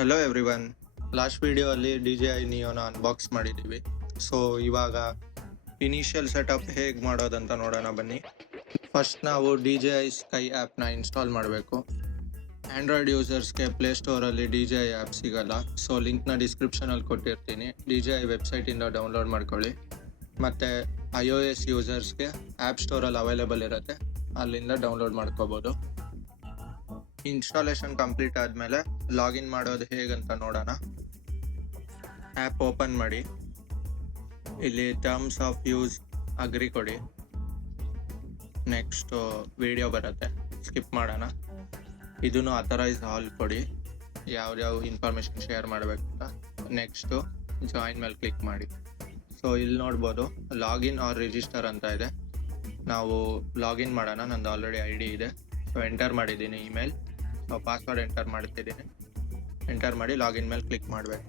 Hello everyone. Last video ಅಲ್ಲಿ DJI ನಿಯೋನ unbox ಮಾಡಿದ್ದೀವಿ. So ಇವಾಗ ಇನಿಷಿಯಲ್ ಸೆಟಪ್ ಹೇಗೆ ಮಾಡೋದಂತ ನೋಡೋಣ ಬನ್ನಿ. ಫಸ್ಟ್ ನಾವು DJI ಸ್ಕೈ ಆ್ಯಪ್ನ ಇನ್ಸ್ಟಾಲ್ ಮಾಡಬೇಕು. ಆ್ಯಂಡ್ರಾಯ್ಡ್ ಯೂಸರ್ಸ್ಗೆ ಪ್ಲೇಸ್ಟೋರಲ್ಲಿ DJI ಆ್ಯಪ್ ಸಿಗಲ್ಲ. ಸೊ ಲಿಂಕ್ನ ಡಿಸ್ಕ್ರಿಪ್ಷನಲ್ಲಿ ಕೊಟ್ಟಿರ್ತೀನಿ. DJI ವೆಬ್ಸೈಟಿಂದ ಡೌನ್ಲೋಡ್ ಮಾಡ್ಕೊಳ್ಳಿ. ಮತ್ತು iOS ಯೂಸರ್ಸ್ಗೆ ಆ್ಯಪ್ ಸ್ಟೋರಲ್ಲಿ ಅವೈಲೇಬಲ್ ಇರುತ್ತೆ, ಅಲ್ಲಿಂದ ಡೌನ್ಲೋಡ್ ಮಾಡ್ಕೋಬೋದು. ಇನ್ಸ್ಟಾಲೇಷನ್ ಕಂಪ್ಲೀಟ್ ಆದಮೇಲೆ ಲಾಗಿನ್ ಮಾಡೋದು ಹೇಗಂತ ನೋಡೋಣ. ಆ್ಯಪ್ ಓಪನ್ ಮಾಡಿ, ಇಲ್ಲಿ ಟರ್ಮ್ಸ್ ಆಫ್ ಯೂಸ್ ಅಗ್ರಿ ಕೊಡಿ. ನೆಕ್ಸ್ಟು ವಿಡಿಯೋ ಬರುತ್ತೆ, ಸ್ಕಿಪ್ ಮಾಡೋಣ. ಇದನ್ನು ಅಥರೈಸ್ ಆಲ್ ಕೊಡಿ, ಯಾವ್ಯಾವ ಇನ್ಫಾರ್ಮೇಷನ್ ಶೇರ್ ಮಾಡಬೇಕಂತ. ನೆಕ್ಸ್ಟು ಜಾಯಿನ್ ಮೇಲೆ ಕ್ಲಿಕ್ ಮಾಡಿ. ಸೊ ಇಲ್ಲಿ ನೋಡ್ಬೋದು ಲಾಗಿನ್ ಆರ್ ರಿಜಿಸ್ಟರ್ ಅಂತ ಇದೆ. ನಾವು ಲಾಗಿನ್ ಮಾಡೋಣ. ನಂದು ಆಲ್ರೆಡಿ ID ಇದೆ. ಸೊ ಎಂಟರ್ ಮಾಡಿದ್ದೀನಿ ಇಮೇಲ್. ಸೊ ಪಾಸ್ವರ್ಡ್ ಎಂಟರ್ ಮಾಡ್ತಿದ್ದೀನಿ. ಎಂಟರ್ ಮಾಡಿ ಲಾಗಿನ್ ಮೇಲೆ ಕ್ಲಿಕ್ ಮಾಡಬೇಕು.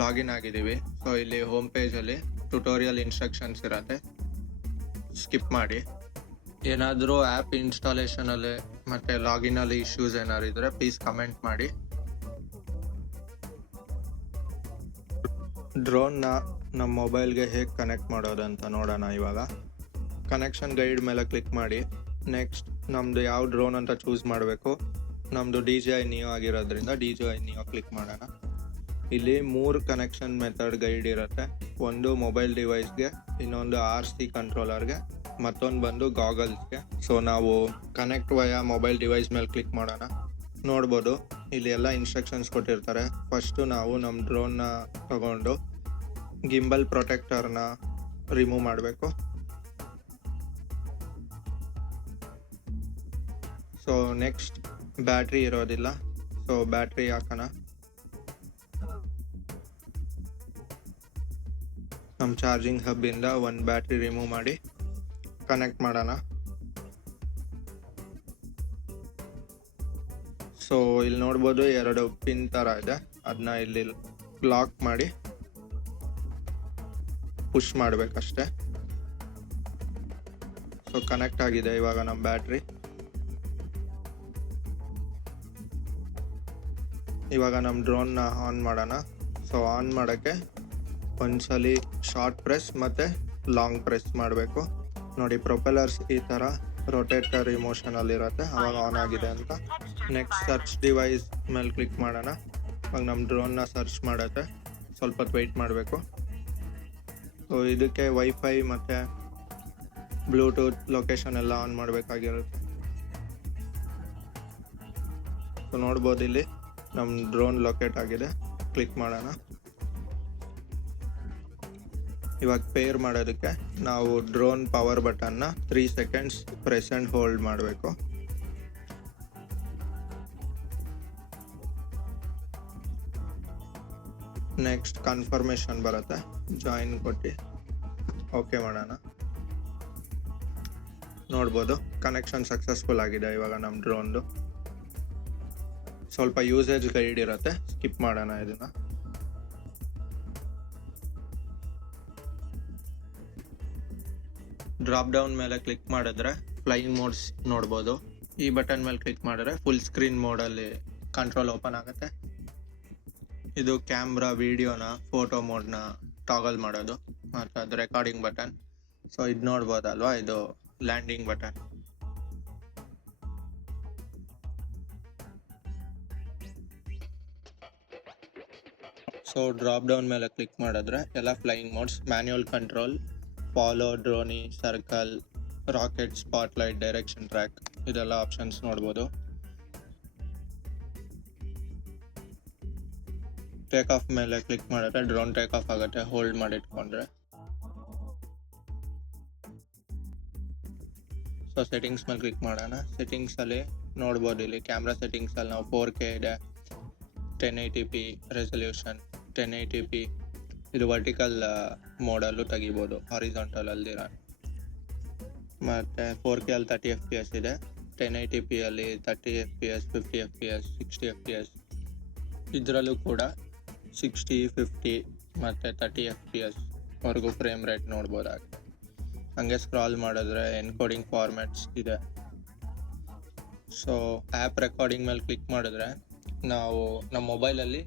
ಲಾಗಿನ್ ಆಗಿದ್ದೀವಿ. ಸೊ ಇಲ್ಲಿ ಹೋಮ್ ಪೇಜಲ್ಲಿ ಟ್ಯುಟೋರಿಯಲ್ ಇನ್ಸ್ಟ್ರಕ್ಷನ್ಸ್ ಇರುತ್ತೆ, ಸ್ಕಿಪ್ ಮಾಡಿ. ಏನಾದರೂ ಆ್ಯಪ್ ಇನ್ಸ್ಟಾಲೇಷನಲ್ಲಿ ಮತ್ತು ಲಾಗಿನಲ್ಲಿ ಇಶ್ಯೂಸ್ ಏನಾದ್ರು ಇದ್ದರೆ ಪ್ಲೀಸ್ ಕಮೆಂಟ್ ಮಾಡಿ. ಡ್ರೋನ್ನ ನಮ್ಮ ಮೊಬೈಲ್ಗೆ ಹೇಗೆ ಕನೆಕ್ಟ್ ಮಾಡೋದಂತ ನೋಡೋಣ. ಇವಾಗ ಕನೆಕ್ಷನ್ ಗೈಡ್ ಮೇಲೆ ಕ್ಲಿಕ್ ಮಾಡಿ. ನೆಕ್ಸ್ಟ್ ನಮ್ಮದು ಯಾವ ಡ್ರೋನ್ ಅಂತ ಚೂಸ್ ಮಾಡಬೇಕು. ನಮ್ಮದು DJI ನಿಯೋ ಆಗಿರೋದ್ರಿಂದ DJI ನಿಯೋ ಕ್ಲಿಕ್ ಮಾಡೋಣ. ಇಲ್ಲಿ 3 ಕನೆಕ್ಷನ್ ಮೆಥಡ್ ಗೈಡ್ ಇರುತ್ತೆ. ಒಂದು ಮೊಬೈಲ್ ಡಿವೈಸ್ಗೆ, ಇನ್ನೊಂದು RC ಕಂಟ್ರೋಲರ್ಗೆ, ಮತ್ತೊಂದು ಬಂದು ಗಾಗಲ್ಸ್ಗೆ. ಸೊ ನಾವು ಕನೆಕ್ಟ್ ವಯ ಮೊಬೈಲ್ ಡಿವೈಸ್ ಮೇಲೆ ಕ್ಲಿಕ್ ಮಾಡೋಣ. ನೋಡ್ಬೋದು ಇಲ್ಲಿ ಎಲ್ಲ ಇನ್ಸ್ಟ್ರಕ್ಷನ್ಸ್ ಕೊಟ್ಟಿರ್ತಾರೆ. ಫಸ್ಟು ನಾವು ನಮ್ಮ ಡ್ರೋನ್ನ ತಗೊಂಡು ಗಿಂಬಲ್ ಪ್ರೊಟೆಕ್ಟರ್ನ ರಿಮೂವ್ ಮಾಡಬೇಕು. ಸೊ ನೆಕ್ಸ್ಟ್ ಬ್ಯಾಟ್ರಿ ಇರೋದಿಲ್ಲ, ಸೊ ಬ್ಯಾಟ್ರಿ ಹಾಕೋಣ. ನಮ್ಮ ಚಾರ್ಜಿಂಗ್ ಹಬ್ಬಿಂದ ಒಂದು ಬ್ಯಾಟ್ರಿ ರಿಮೂವ್ ಮಾಡಿ ಕನೆಕ್ಟ್ ಮಾಡೋಣ. ಸೊ ಇಲ್ಲಿ ನೋಡ್ಬೋದು 2 ಪಿನ್ ಥರ ಇದೆ, ಅದನ್ನ ಇಲ್ಲಿ ಲಾಕ್ ಮಾಡಿ ಪುಷ್ ಮಾಡಬೇಕಷ್ಟೆ. ಸೊ ಕನೆಕ್ಟ್ ಆಗಿದೆ ಇವಾಗ ನಮ್ಮ ಬ್ಯಾಟ್ರಿ. ಇವಾಗ ನಮ್ಮ ಡ್ರೋನ್ನ ಆನ್ ಮಾಡೋಣ. ಸೊ ಆನ್ ಮಾಡೋಕ್ಕೆ ಒಂದ್ಸಲಿ ಶಾರ್ಟ್ ಪ್ರೆಸ್ ಮತ್ತು ಲಾಂಗ್ ಪ್ರೆಸ್ ಮಾಡಬೇಕು. ನೋಡಿ ಪ್ರೊಪೆಲ್ಲರ್ಸ್ ಈ ಥರ ರೊಟೇಟರ್ ಇಮೋಷನಲ್ಲಿರುತ್ತೆ, ಅವಾಗ ಆನ್ ಆಗಿದೆ ಅಂತ. ನೆಕ್ಸ್ಟ್ ಸರ್ಚ್ ಡಿವೈಸ್ ಮೇಲೆ ಕ್ಲಿಕ್ ಮಾಡೋಣ. ಇವಾಗ ನಮ್ಮ ಡ್ರೋನ್ನ ಸರ್ಚ್ ಮಾಡುತ್ತೆ, ಸ್ವಲ್ಪ ಹೊತ್ತು ವೆಯ್ಟ್ ಮಾಡಬೇಕು. ಸೊ ಇದಕ್ಕೆ ವೈಫೈ ಮತ್ತು ಬ್ಲೂಟೂತ್ ಲೊಕೇಶನ್ ಎಲ್ಲ ಆನ್ ಮಾಡಬೇಕಾಗಿರುತ್ತೆ. ಸೊ ನೋಡ್ಬೋದು ಇಲ್ಲಿ ನಮ್ಮ ಡ್ರೋನ್ ಲೊಕೇಟ್ ಆಗಿದೆ. ಕ್ಲಿಕ್ ಮಾಡೋಣ. ಇವಾಗ ಪೇರ್ ಮಾಡೋದಕ್ಕೆ ನಾವು ಡ್ರೋನ್ ಪವರ್ ಬಟನ್ನ 3 ಸೆಕೆಂಡ್ಸ್ ಪ್ರೆಸ್ ಆ್ಯಂಡ್ ಹೋಲ್ಡ್ ಮಾಡಬೇಕು. ನೆಕ್ಸ್ಟ್ ಕನ್ಫರ್ಮೇಷನ್ ಬರುತ್ತೆ, ಜಾಯಿನ್ ಕೊಟ್ಟು ಓಕೆ ಮಾಡೋಣ. ನೋಡ್ಬೋದು ಕನೆಕ್ಷನ್ ಸಕ್ಸಸ್ಫುಲ್ ಆಗಿದೆ ಇವಾಗ ನಮ್ಮ ಡ್ರೋನ್ದು. ಸ್ವಲ್ಪ ಯೂಸೇಜ್ ಗೈಡ್ ಇರುತ್ತೆ, ಸ್ಕಿಪ್ ಮಾಡೋಣ ಇದನ್ನು. ಡ್ರಾಪ್ ಡೌನ್ ಮೇಲೆ ಕ್ಲಿಕ್ ಮಾಡಿದ್ರೆ ಫ್ಲೈಯಿಂಗ್ ಮೋಡ್ಸ್ ನೋಡ್ಬೋದು. ಈ ಬಟನ್ ಮೇಲೆ ಕ್ಲಿಕ್ ಮಾಡಿದ್ರೆ ಫುಲ್ ಸ್ಕ್ರೀನ್ ಮೋಡಲ್ಲಿ ಕಂಟ್ರೋಲ್ ಓಪನ್ ಆಗುತ್ತೆ. ಇದು ಕ್ಯಾಮ್ರಾ, ವಿಡಿಯೋನ, ಫೋಟೋ ಮೋಡ್ನ ಟಾಗಲ್ ಮಾಡೋದು, ಮತ್ತು ಅದು ರೆಕಾರ್ಡಿಂಗ್ ಬಟನ್. ಸೊ ಇದು ನೋಡ್ಬೋದಲ್ವಾ, ಇದು landing button. So drop down ಮೇಲೆ ಕ್ಲಿಕ್ ಮಾಡಿದ್ರೆ ಎಲ್ಲ flying modes, manual control, follow, dronie, circle, rocket, spotlight, direction track, ಇದೆಲ್ಲ ಆಪ್ಷನ್ಸ್ ನೋಡ್ಬೋದು. ಟೇಕ್ ಆಫ್ ಮೇಲೆ ಕ್ಲಿಕ್ ಮಾಡಿದ್ರೆ ಡ್ರೋನ್ ಟೇಕ್ ಆಫ್ ಆಗುತ್ತೆ, ಹೋಲ್ಡ್ ಮಾಡಿ ಇಟ್ಕೊಂಡ್ರೆ. ಸೊ ಸೆಟ್ಟಿಂಗ್ಸ್ ಮೇಲೆ ಕ್ಲಿಕ್ ಮಾಡೋಣ. ಸೆಟ್ಟಿಂಗ್ಸಲ್ಲಿ ನೋಡ್ಬೋದು ಇಲ್ಲಿ ಕ್ಯಾಮ್ರಾ ಸೆಟ್ಟಿಂಗ್ಸಲ್ಲಿ ನಾವು 4K ಇದೆ, 1080p ರೆಸಲ್ಯೂಷನ್, 1080p. ಇದು ವರ್ಟಿಕಲ್ ಮೋಡಲ್ಲೂ ತೆಗಿಬೋದು, ಹಾರಿಜಾಂಟಲ್ ಅಲ್ದಿರ. ಮತ್ತು 4K ಅಲ್ಲಿ 30 FPS ಇದೆ, 1080p ಅಲ್ಲಿ 30 FPS, 50 FPS, 60 FPS. ಇದರಲ್ಲೂ ಕೂಡ 60, 50 ಮತ್ತು 30 FPS ವರೆಗೂ ಫ್ರೇಮ್ ರೇಟ್ ನೋಡ್ಬೋದಾಗುತ್ತೆ. ಹಂಗೆ ಸ್ಕ್ರಾಲ್ ಮಾಡಿದ್ರೆ ಎನ್ಕೋಡಿಂಗ್ ಫಾರ್ಮ್ಯಾಟ್ಸ್ ಇದೆ. ಸೊ ಆ್ಯಪ್ ರೆಕಾರ್ಡಿಂಗ್ ಮೇಲೆ ಕ್ಲಿಕ್ ಮಾಡಿದ್ರೆ ನಾವು ನಮ್ಮ ಮೊಬೈಲಲ್ಲಿ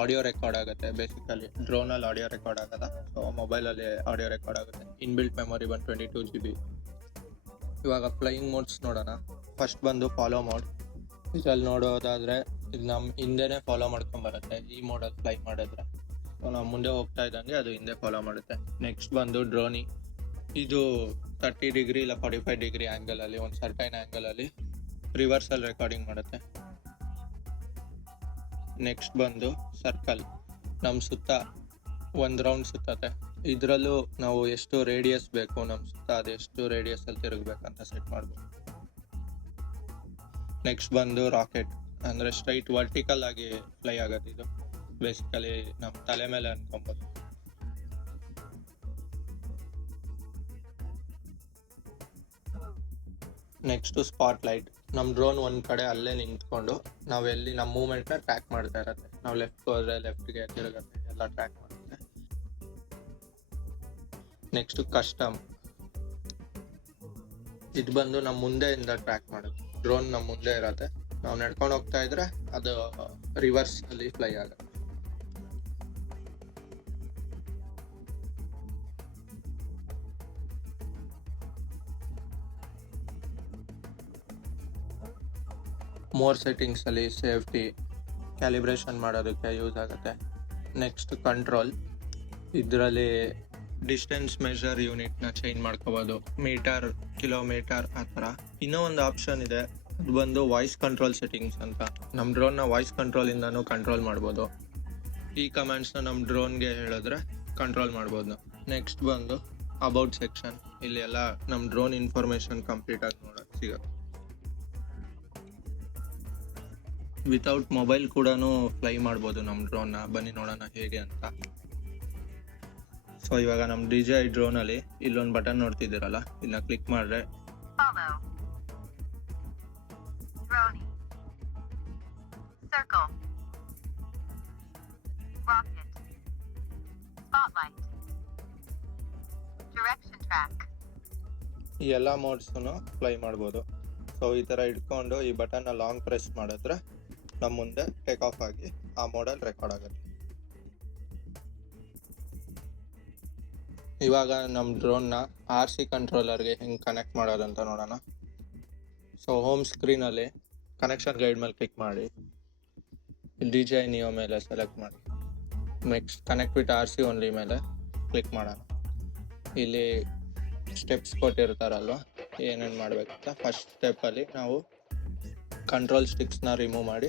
ಆಡಿಯೋ ರೆಕಾರ್ಡ್ ಆಗುತ್ತೆ. ಬೇಸಿಕಲಿ ಡ್ರೋನಲ್ಲಿ ಆಡಿಯೋ ರೆಕಾರ್ಡ್ ಆಗಲ್ಲ, ಸೊ ಮೊಬೈಲಲ್ಲಿ ಆಡಿಯೋ ರೆಕಾರ್ಡ್ ಆಗುತ್ತೆ. Inbuilt memory 122 GB. ಇವಾಗ ಫ್ಲೈಯಿಂಗ್ ಮೋಡ್ಸ್ ನೋಡೋಣ. ಫಸ್ಟ್ ಬಂದು ಫಾಲೋ ಮೋಡ್. ಇದರಲ್ಲಿ ನೋಡೋದಾದರೆ ಇದು ನಮ್ಮ ಹಿಂದೆನೇ ಫಾಲೋ ಮಾಡ್ಕೊಂಬರುತ್ತೆ. ಈ ಮೋಡಲ್ಲಿ ಫ್ಲೈ ಮಾಡಿದ್ರೆ ಸೊ ನಾವು ಮುಂದೆ ಹೋಗ್ತಾ ಇದ್ದಂಗೆ ಅದು ಹಿಂದೆ ಫಾಲೋ ಮಾಡುತ್ತೆ. ನೆಕ್ಸ್ಟ್ ಬಂದು ಡ್ರೋನಿ. ಇದು 30 ಡಿಗ್ರಿ ಇಲ್ಲ 45 ಡಿಗ್ರಿ ಆ್ಯಂಗಲಲ್ಲಿ, ಒಂದು ಸರ್ಟೈನ್ ಆ್ಯಂಗಲಲ್ಲಿ ರಿವರ್ಸಲ್ಲಿ ರೆಕಾರ್ಡಿಂಗ್ ಮಾಡುತ್ತೆ. ನೆಕ್ಸ್ಟ್ ಬಂದು ಸರ್ಕಲ್. ನಮ್ಮ ಸುತ್ತ ಒಂದು ರೌಂಡ್ ಸುತ್ತತ್ತೆ. ಇದರಲ್ಲೂ ನಾವು ಎಷ್ಟು ರೇಡಿಯಸ್ ಬೇಕು ನಮ್ಮ ಸುತ್ತ, ಅದು ಎಷ್ಟು ರೇಡಿಯಸಲ್ಲಿ ತಿರುಗಬೇಕಂತ ಸೆಟ್ ಮಾಡ್ಬೋದು. ನೆಕ್ಸ್ಟ್ ಬಂದು ರಾಕೆಟ್. ಅಂದರೆ ಸ್ಟ್ರೈಟ್ ವರ್ಟಿಕಲ್ ಆಗಿ ಫ್ಲೈ ಆಗುತ್ತೆ. ಇದು ಬೇಸಿಕಲಿ ನಮ್ಮ ತಲೆ ಮೇಲೆ ಅನ್ಕೊಬೋದು. Next spot light. ನಮ್ಮ ಡ್ರೋನ್ ಒಂದು ಕಡೆ ಅಲ್ಲೇ ನಿಂತ್ಕೊಂಡು ನಾವೆಲ್ಲಿ ನಮ್ಮ ಮೂಮೆಂಟ್ನ ಟ್ರ್ಯಾಕ್ ಮಾಡ್ತಾ ಇರತ್ತೆ. ನಾವು ಲೆಫ್ಟ್ ಹೋದರೆ ಲೆಫ್ಟ್ಗೆ ತಿರುಗತ್ತೆ, ಎಲ್ಲ ಟ್ರ್ಯಾಕ್ ಮಾಡುತ್ತೆ. Next custom. ಇದು ಬಂದು ನಮ್ಮ ಮುಂದೆಯಿಂದ ಟ್ರ್ಯಾಕ್ ಮಾಡುತ್ತೆ. ಡ್ರೋನ್ ನಮ್ಮ ಮುಂದೆ ಇರತ್ತೆ, ನಾವು ನಡ್ಕೊಂಡು ಹೋಗ್ತಾ ಇದ್ರೆ ಅದು ರಿವರ್ಸ್ ಅಲ್ಲಿ ಫ್ಲೈ ಆಗುತ್ತೆ. ಮೋರ್ ಸೆಟ್ಟಿಂಗ್ಸ್ ಅಲ್ಲಿ ಸೇಫ್ಟಿ ಕ್ಯಾಲಿಬ್ರೇಷನ್ ಮಾಡೋದಕ್ಕೆ ಯೂಸ್ ಆಗುತ್ತೆ. Next control. ಇದರಲ್ಲಿ ಡಿಸ್ಟೆನ್ಸ್ ಮೆಷರ್ ಯೂನಿಟ್ನ ಚೇಂಜ್ ಮಾಡ್ಕೋಬೋದು, ಮೀಟರ್, ಕಿಲೋಮೀಟರ್ ಆ ಥರ. ಇನ್ನೂ ಒಂದು ಆಪ್ಷನ್ ಇದೆ, ಅದು ಬಂದು ವಾಯ್ಸ್ ಕಂಟ್ರೋಲ್ ಸೆಟ್ಟಿಂಗ್ಸ್ ಅಂತ. ನಮ್ಮ ಡ್ರೋನ್ನ ವಾಯ್ಸ್ ಕಂಟ್ರೋಲಿಂದನೂ ಕಂಟ್ರೋಲ್ ಮಾಡ್ಬೋದು. ಈ ಕಮಾಂಡ್ಸ್ನ ನಮ್ಮ ಡ್ರೋನ್ಗೆ ಹೇಳಿದ್ರೆ ಕಂಟ್ರೋಲ್ ಮಾಡ್ಬೋದು ನಾವು. ನೆಕ್ಸ್ಟ್ ಬಂದು ಅಬೌಟ್ ಸೆಕ್ಷನ್. ಇಲ್ಲಿ ಎಲ್ಲ ನಮ್ಮ ಡ್ರೋನ್ ಇನ್ಫಾರ್ಮೇಷನ್ ಕಂಪ್ಲೀಟಾಗಿ ನೋಡೋಕ್ಕೆ ಸಿಗುತ್ತೆ. ವಿತೌಟ್ ಮೊಬೈಲ್ ಕೂಡ ಫ್ಲೈ ಮಾಡ್ಬೋದು ನಮ್ಮ ಡ್ರೋನ್ನ. ಬನ್ನಿ ನೋಡೋಣ ಹೇಗೆ ಅಂತ. ಸೊ ಇವಾಗ ನಮ್ಮ DJI ಡ್ರೋನಲ್ಲಿ ಇಲ್ಲೊಂದು ಬಟನ್ ನೋಡ್ತಿದ್ದೀರಲ್ಲ, ಇದನ್ನ ಕ್ಲಿಕ್ ಮಾಡಿದ್ರೆ ಈ ಎಲ್ಲ ಮೋಡ್ಸನ್ನು ಫ್ಲೈ ಮಾಡ್ಬೋದು. ಸೊ ಈ ಥರ ಇಟ್ಕೊಂಡು ಈ ಬಟನ್ನ ಲಾಂಗ್ ಪ್ರೆಸ್ ಮಾಡಿದ್ರೆ ನಮ್ಮ ಮುಂದೆ ಟೇಕ್ ಆಫ್ ಆಗಿ ಆ ಮೋಡಲ್ಲಿ ರೆಕಾರ್ಡ್ ಆಗುತ್ತೆ. ಇವಾಗ ನಮ್ಮ ಡ್ರೋನ್ನ RC ಕಂಟ್ರೋಲರ್ಗೆ ಹೆಂಗೆ ಕನೆಕ್ಟ್ ಮಾಡೋದಂತ ನೋಡೋಣ. ಸೊ ಹೋಮ್ ಸ್ಕ್ರೀನಲ್ಲಿ ಕನೆಕ್ಷನ್ ಗೈಡ್ ಮೇಲೆ ಕ್ಲಿಕ್ ಮಾಡಿ, DJI Neo ಮೇಲೆ ಸೆಲೆಕ್ಟ್ ಮಾಡಿ, next connect with RC only ಮೇಲೆ ಕ್ಲಿಕ್ ಮಾಡೋಣ. ಇಲ್ಲಿ ಸ್ಟೆಪ್ಸ್ ಕೊಟ್ಟಿರ್ತಾರಲ್ವ ಏನೇನು ಮಾಡಬೇಕಂತ. ಫಸ್ಟ್ ಸ್ಟೆಪ್ಪಲ್ಲಿ ನಾವು ಕಂಟ್ರೋಲ್ ಸ್ಟಿಕ್ಸ್ನ ರಿಮೂವ್ ಮಾಡಿ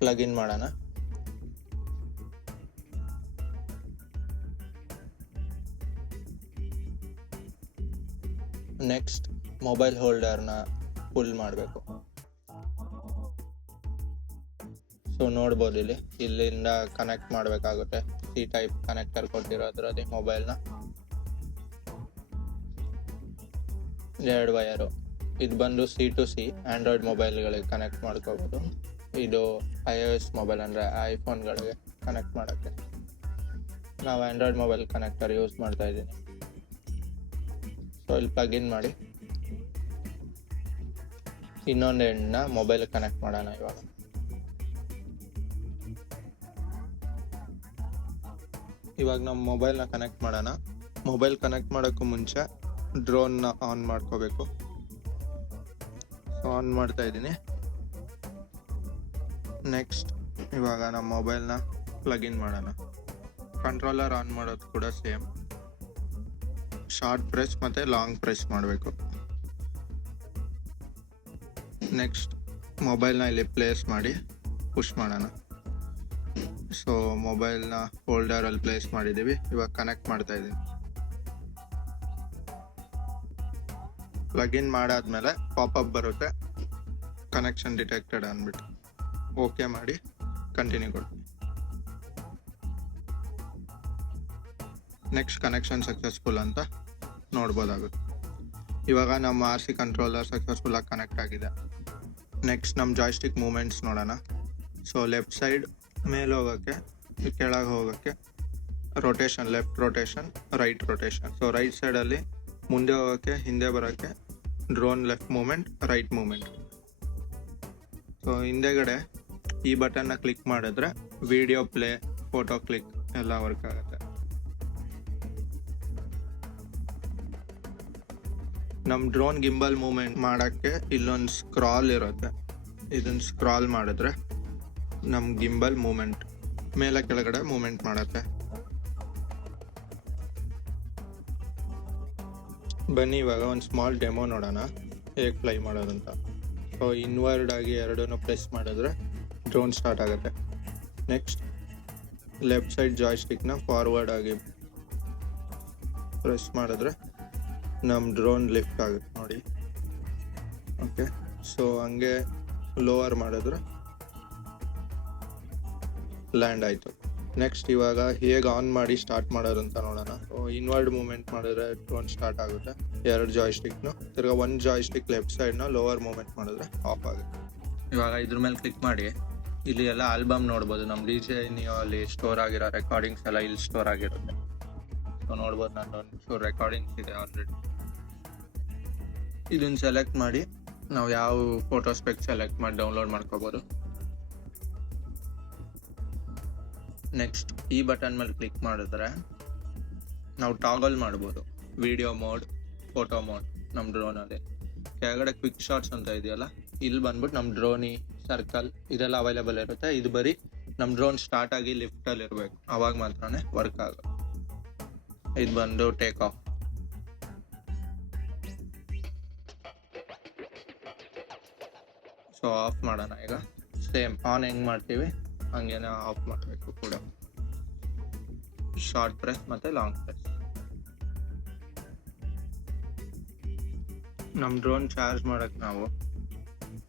ಪ್ಲಗ್ ಇನ್ ಮಾಡೋಣ. ನೆಕ್ಸ್ಟ್ ಮೊಬೈಲ್ ಹೋಲ್ಡರ್ನ ಫುಲ್ ಮಾಡಬೇಕು. ಸೊ ನೋಡ್ಬೋದು ಇಲ್ಲಿಂದ ಕನೆಕ್ಟ್ ಮಾಡಬೇಕಾಗುತ್ತೆ. C ಟೈಪ್ ಕನೆಕ್ಟರ್ ಕೊಟ್ಟಿರೋದ್ರಲ್ಲಿ ಮೊಬೈಲ್ನ 2 ವಯರು. ಇದು ಬಂದು C to C ಆ್ಯಂಡ್ರಾಯ್ಡ್ ಮೊಬೈಲ್ಗಳಿಗೆ ಕನೆಕ್ಟ್ ಮಾಡ್ಕೋಬೋದು. ಇದು iOS ಮೊಬೈಲ್ ಅಂದರೆ ಐಫೋನ್ಗಳಿಗೆ ಕನೆಕ್ಟ್ ಮಾಡೋಕ್ಕೆ. ನಾವು ಆ್ಯಂಡ್ರಾಯ್ಡ್ ಮೊಬೈಲ್ ಕನೆಕ್ಟರ್ ಯೂಸ್ ಮಾಡ್ತಾ ಇದ್ದೀನಿ. ಸೊ ಇಲ್ಲಿ ಪ್ಲಗ್ ಇನ್ ಮಾಡಿ ಇನ್ನೊಂದು ಎಂಡ್ನ ಮೊಬೈಲ್ ಕನೆಕ್ಟ್ ಮಾಡೋಣ. ಇವಾಗ ನಮ್ಮ ಮೊಬೈಲ್ನ ಕನೆಕ್ಟ್ ಮಾಡೋಣ. ಮೊಬೈಲ್ ಕನೆಕ್ಟ್ ಮಾಡೋಕ್ಕೂ ಮುಂಚೆ ಡ್ರೋನ್ನ ಆನ್ ಮಾಡ್ಕೋಬೇಕು. ಆನ್ ಮಾಡ್ತಾ ಇದ್ದೀನಿ. ನೆಕ್ಸ್ಟ್ ಇವಾಗ ನಮ್ಮ ಮೊಬೈಲ್ನ ಪ್ಲಗ್ ಇನ್ ಮಾಡೋಣ. ಕಂಟ್ರೋಲರ್ ಆನ್ ಮಾಡೋದು ಕೂಡ ಸೇಮ್, ಶಾರ್ಟ್ ಪ್ರೆಸ್ ಮತ್ತು ಲಾಂಗ್ ಪ್ರೆಸ್ ಮಾಡಬೇಕು. ನೆಕ್ಸ್ಟ್ ಮೊಬೈಲ್ನ ಇಲ್ಲಿ ಪ್ಲೇಸ್ ಮಾಡಿ ಪುಷ್ ಮಾಡೋಣ. ಸೊ ಮೊಬೈಲ್ನ ಹೋಲ್ಡರಲ್ಲಿ ಪ್ಲೇಸ್ ಮಾಡಿದ್ದೀವಿ. ಇವಾಗ ಕನೆಕ್ಟ್ ಮಾಡ್ತಾ ಇದ್ದೀನಿ. ಪ್ಲಗಿನ್ ಮಾಡಾದ್ಮೇಲೆ ಪಾಪಪ್ ಬರುತ್ತೆ, ಕನೆಕ್ಷನ್ ಡಿಟೆಕ್ಟೆಡ್ ಅಂದ್ಬಿಟ್ಟು ಓಕೆ ಮಾಡಿ ಕಂಟಿನ್ಯೂ ಕೊಡಿ. ನೆಕ್ಸ್ಟ್ ಕನೆಕ್ಷನ್ ಸಕ್ಸಸ್ಫುಲ್ ಅಂತ ನೋಡ್ಬೋದಾಗುತ್ತೆ. ಇವಾಗ ನಮ್ಮ RC ಕಂಟ್ರೋಲರ್ ಸಕ್ಸಸ್ಫುಲ್ಲಾಗಿ ಕನೆಕ್ಟ್ ಆಗಿದೆ. ನೆಕ್ಸ್ಟ್ ನಮ್ಮ ಜಾಯ್ಸ್ಟಿಕ್ ಮೂಮೆಂಟ್ಸ್ ನೋಡೋಣ. ಸೊ ಲೆಫ್ಟ್ ಸೈಡ್ ಮೇಲೆ ಹೋಗೋಕ್ಕೆ, ಕೆಳಗೆ ಹೋಗೋಕ್ಕೆ rotation, left rotation, right rotation. So right ಸೈಡಲ್ಲಿ ಮುಂದೆ ಹೋಗೋಕ್ಕೆ, ಹಿಂದೆ ಬರೋಕ್ಕೆ drone left movement, right movement. So so ಹಿಂದೆಗಡೆ ಈ ಬಟನ್ನ ಕ್ಲಿಕ್ ಮಾಡಿದ್ರೆ ವಿಡಿಯೋ ಪ್ಲೇ, ಫೋಟೋ ಕ್ಲಿಕ್ ಎಲ್ಲ ವರ್ಕ್ ಆಗುತ್ತೆ. ನಮ್ಮ ಡ್ರೋನ್ ಗಿಂಬಲ್ ಮೂವ್ಮೆಂಟ್ ಮಾಡೋಕ್ಕೆ ಇಲ್ಲೊಂದು ಸ್ಕ್ರಾಲ್ ಇರುತ್ತೆ. ಇದನ್ನು ಸ್ಕ್ರಾಲ್ ಮಾಡಿದ್ರೆ ನಮ್ಮ ಗಿಂಬಲ್ ಮೂವ್ಮೆಂಟ್ ಮೇಲೆ ಕೆಳಗಡೆ ಮೂವ್ಮೆಂಟ್ ಮಾಡುತ್ತೆ. ಬನ್ನಿ ಇವಾಗ ಒಂದು ಸ್ಮಾಲ್ ಡೆಮೋ ನೋಡೋಣ ಹೇಗೆ ಫ್ಲೈ ಮಾಡೋದಂತ. ಸೊ ಇನ್ವರ್ಡ್ ಆಗಿ ಎರಡನ್ನೂ ಪ್ರೆಸ್ ಮಾಡಿದ್ರೆ ಡ್ರೋನ್ ಸ್ಟಾರ್ಟ್ ಆಗುತ್ತೆ. ನೆಕ್ಸ್ಟ್ ಲೆಫ್ಟ್ ಸೈಡ್ ಜಾಯ್ಸ್ಟಿಕ್ನ ಫಾರ್ವರ್ಡ್ ಆಗಿ ಪ್ರೆಸ್ ಮಾಡಿದ್ರೆ ನಮ್ಮ ಡ್ರೋನ್ ಲಿಫ್ಟ್ ಆಗುತ್ತೆ ನೋಡಿ. ಓಕೆ, ಸೊ ಹಂಗೆ ಲೋವರ್ ಮಾಡಿದ್ರೆ ಲ್ಯಾಂಡ್ ಆಯಿತು. ನೆಕ್ಸ್ಟ್ ಇವಾಗ ಹೇಗೆ ಆನ್ ಮಾಡಿ ಸ್ಟಾರ್ಟ್ ಮಾಡೋದು ಅಂತ ನೋಡೋಣ. ಇನ್ವರ್ಡ್ ಮೂವ್ಮೆಂಟ್ ಮಾಡಿದ್ರೆ ಡ್ರೋನ್ ಸ್ಟಾರ್ಟ್ ಆಗುತ್ತೆ. ಎರಡು ಜಾಯ್ಸ್ಟಿಕ್ನು ತಿರ್ಗಾ ಒಂದು ಜಾಯ್ಸ್ಟಿಕ್ ಲೆಫ್ಟ್ ಸೈಡ್ನ ಲೋವರ್ ಮೂವ್ಮೆಂಟ್ ಮಾಡಿದ್ರೆ ಆಫ್ ಆಗುತ್ತೆ. ಇವಾಗ ಇದ್ರ ಮೇಲೆ ಕ್ಲಿಕ್ ಮಾಡಿ ಇಲ್ಲಿ ಎಲ್ಲ ಆಲ್ಬಮ್ ನೋಡ್ಬೋದು. ನಮ್ಮ DJ ನೀವು ಅಲ್ಲಿ ಸ್ಟೋರ್ ಆಗಿರೋ ರೆಕಾರ್ಡಿಂಗ್ಸ್ ಎಲ್ಲ ಇಲ್ಲಿ ಸ್ಟೋರ್ ಆಗಿರುತ್ತೆ. ಸೊ ನೋಡ್ಬೋದು, ನಾನು ಒಂದು ರೆಕಾರ್ಡಿಂಗ್ಸ್ ಇದೆ ಆಲ್ರೆಡಿ. ಇದನ್ನು ಸೆಲೆಕ್ಟ್ ಮಾಡಿ ನಾವು ಯಾವ ಫೋಟೋಸ್ ಬೇಕು ಸೆಲೆಕ್ಟ್ ಮಾಡಿ ಡೌನ್ಲೋಡ್ ಮಾಡ್ಕೋಬೋದು. ನೆಕ್ಸ್ಟ್ ಈ ಬಟನ್ ಮೇಲೆ ಕ್ಲಿಕ್ ಮಾಡಿದ್ರೆ ನಾವು ಟಾಗಲ್ ಮಾಡ್ಬೋದು ವಿಡಿಯೋ ಮೋಡ್, ಫೋಟೋ ಮೋಡ್. ನಮ್ಮ ಡ್ರೋನಲ್ಲಿ ಕೆಳಗಡೆ ಕ್ವಿಕ್ ಶಾಟ್ಸ್ ಅಂತ ಇದೆಯಲ್ಲ, ಇಲ್ಲಿ ಬಂದ್ಬಿಟ್ಟು ನಮ್ಮ ಡ್ರೋನಿ ಸರ್ಕಲ್ ಇದೆಲ್ಲ ಅವೈಲೇಬಲ್ ಇರುತ್ತೆ. ಇದು ಬರೀ ನಮ್ಮ ಡ್ರೋನ್ ಸ್ಟಾರ್ಟ್ ಆಗಿ ಲಿಫ್ಟಲ್ಲಿ ಇರಬೇಕು, ಅವಾಗ ಮಾತ್ರನೇ ವರ್ಕ್ ಆಗೋದು. ಇದು ಬಂದು ಟೇಕ್ ಆಫ್. ಸೊ ಆಫ್ ಮಾಡೋಣ ಈಗ. ಸೇಮ್ ಆನ್ ಹೆಂಗೆ ಮಾಡ್ತೀವಿ ಹಂಗೇನೆ ಆಫ್ ಮಾಡಬೇಕು ಕೂಡ. ಶಾರ್ಟ್ ಪ್ರೆಸ್ ಮತ್ತು ಲಾಂಗ್ ಪ್ರೆಸ್. ನಮ್ಮ ಡ್ರೋನ್ ಚಾರ್ಜ್ ಮಾಡೋಕ್ಕೆ ನಾವು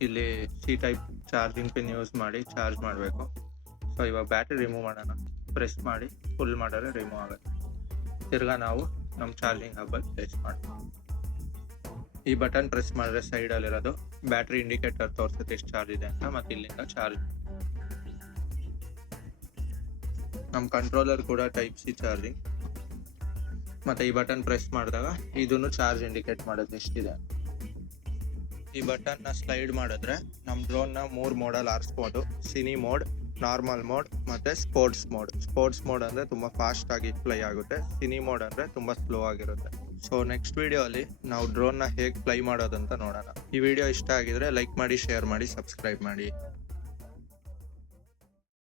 ಇಲ್ಲಿ C type charging pin use ಮಾಡಿ ಚಾರ್ಜ್ ಮಾಡಬೇಕು. ಸೊ ಇವಾಗ ಬ್ಯಾಟ್ರಿ ರಿಮೂವ್ ಮಾಡೋಣ. ಪ್ರೆಸ್ ಮಾಡಿ ಫುಲ್ ಮಾಡಿದ್ರೆ ರಿಮೂವ್ ಆಗುತ್ತೆ. ತಿರ್ಗಾ ನಾವು ನಮ್ಮ ಚಾರ್ಜಿಂಗ್ ಹಬ್ಬಲ್ಲಿ ಪ್ಲೇಸ್ ಮಾಡ್ತೀವಿ. ಈ ಬಟನ್ ಪ್ರೆಸ್ ಮಾಡಿದ್ರೆ ಸೈಡಲ್ಲಿರೋದು ಬ್ಯಾಟ್ರಿ ಇಂಡಿಕೇಟರ್ ತೋರಿಸುತ್ತೆ ಎಷ್ಟು ಚಾರ್ಜ್ ಇದೆ ಅಂತ. ಮತ್ತು ಇಲ್ಲಿಂದ ಚಾರ್ಜ್. ನಮ್ಮ ಕಂಟ್ರೋಲರ್ ಕೂಡ ಟೈಪ್ ಸಿ ಚಾರ್ಜಿಂಗ್. ಮತ್ತು ಈ ಬಟನ್ ಪ್ರೆಸ್ ಮಾಡಿದಾಗ ಇದನ್ನು ಚಾರ್ಜ್ ಇಂಡಿಕೇಟ್ ಮಾಡೋದು ಎಷ್ಟಿದೆ. ಈ ಬಟನ್ನ ಸ್ಲೈಡ್ ಮಾಡಿದ್ರೆ ನಮ್ಮ ಡ್ರೋನ್ನ 3 ಮೋಡಲ್ಲಿ ಆರಿಸ್ಬೋದು. ಸಿನಿ ಮೋಡ್, ನಾರ್ಮಲ್ ಮೋಡ್ ಮತ್ತು ಸ್ಪೋರ್ಟ್ಸ್ ಮೋಡ್. ಸ್ಪೋರ್ಟ್ಸ್ ಮೋಡ್ ಅಂದರೆ ತುಂಬ ಫಾಸ್ಟ್ ಆಗಿ ಫ್ಲೈ ಆಗುತ್ತೆ. ಸಿನಿ ಮೋಡ್ ಅಂದರೆ ತುಂಬ ಸ್ಲೋ ಆಗಿರುತ್ತೆ. ಸೊ ನೆಕ್ಸ್ಟ್ ವಿಡಿಯೋಲಿ ನಾವು ಡ್ರೋನ್ನ ಹೇಗೆ ಫ್ಲೈ ಮಾಡೋದಂತ ನೋಡೋಣ. ಈ ವಿಡಿಯೋ ಇಷ್ಟ ಆಗಿದ್ರೆ ಲೈಕ್ ಮಾಡಿ, ಶೇರ್ ಮಾಡಿ, ಸಬ್ಸ್ಕ್ರೈಬ್ ಮಾಡಿ.